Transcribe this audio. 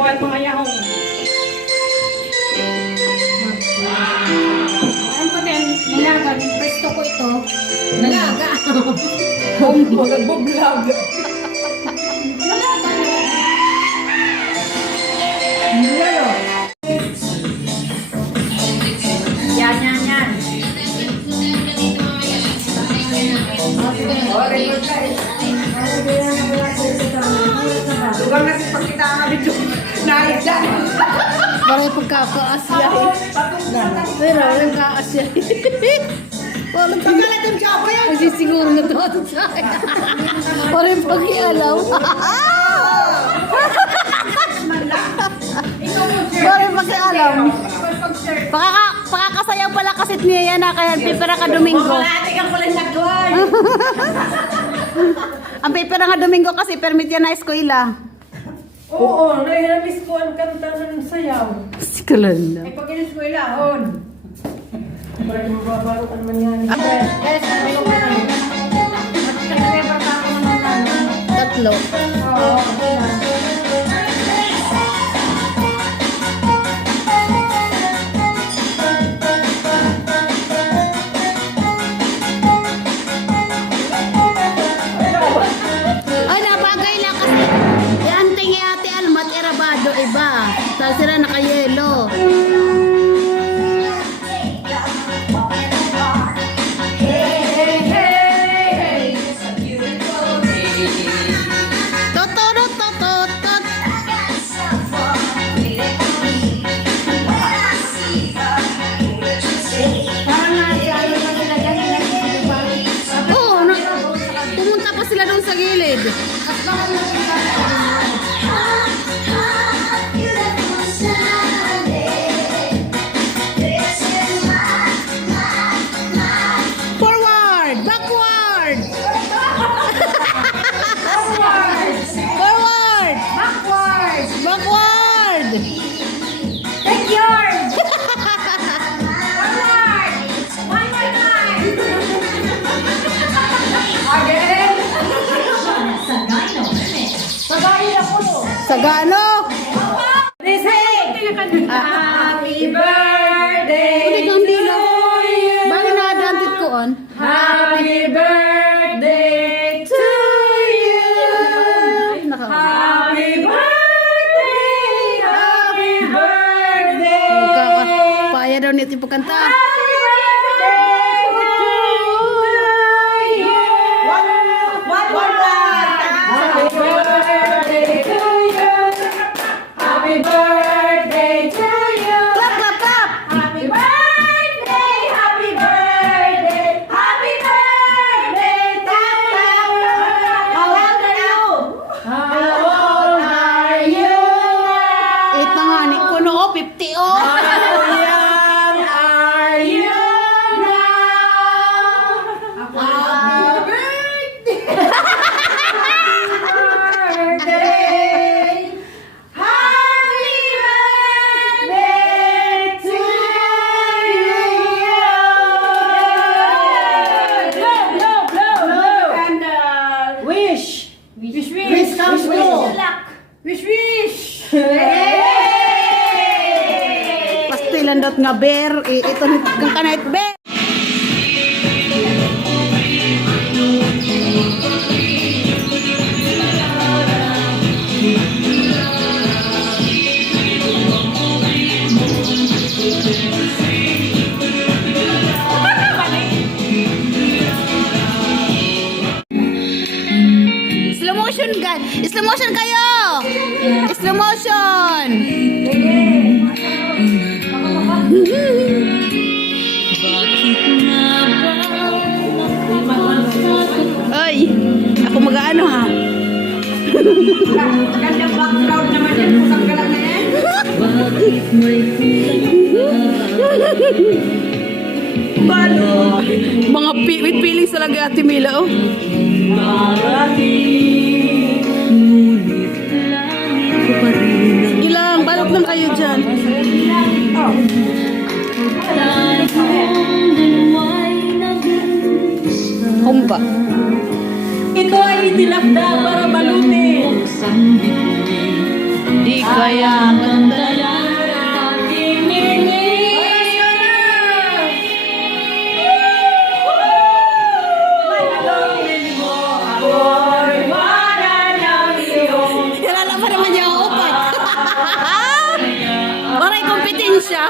Kuha mga yahong. Ano ko din, nalaga. Presto ko ito. Nalaga. Mag-vlog. Yan. Lugar kasi pag kita nga dito, nalit dyan. Parang pagkakaasya. Pero walang kaasya. Walang Pagkalat yung siya ba yan? kasi siguro na ito sa akin. Parang pag-ialaw. Parang pag-ialaw. Pakakasayaw pala kasi niya yan na kaya pipera ka Domingo. Ate kang pala nagduan. Ang pipera nga Domingo kasi permit yan na eskwela. Oo, nahiramis ko ang kanta ng sayaw. Si kalala. Ay, pag inis ko ilahon. Para di mababaro ka naman yan. Guys, sabi ko na. Nag-remember pa ako naman na. Tatlo. Oo, okay lang. Ay, napagay lang kasi. Yan tingi ate Almat, erabado iba. Tapos sila nakayelo. Totorot, tototot. Oo, pumunta pa sila doon sa gilid. Forward! Backward! Forward! Backward! Backward! Backyard! Forward! One more time! Again! Pagayin ako no. Sagano! This Happy birthday Ulit ang dilo. to you. Bakit na-advantage ko on? Happy birthday to you. Ay, Happy birthday, happy birthday. Kaya daw nito yung pagkanta. Happy birthday to you. One more time. Happy birthday to you. Happy birthday to you. Clap, clap, clap! Happy birthday, happy birthday, happy birthday, Tata. How old are you? How old are you? Ito nga ni Kuno, 50 oh. How young are you now? Happy birthday. Happy birthday to you. Blow, blow, blow, blow. Candle. Wish. Wish comes true. Wish, wish. Pastilan dot nga bear. Ito kang kanait bear. Slow motion guys. Slow motion kayo. Slow motion. Ay, ako mag-ano ha. Gandang background naman yan. Pusang galang na yan. Mga with feelings talaga Ate Mila oh. Sige lang, balot lang kayo dyan. Humba. Ito ay itinakda para balutin. Di kaya bantayan. Kilala pa naman niya ang upat. Maray kompetensya.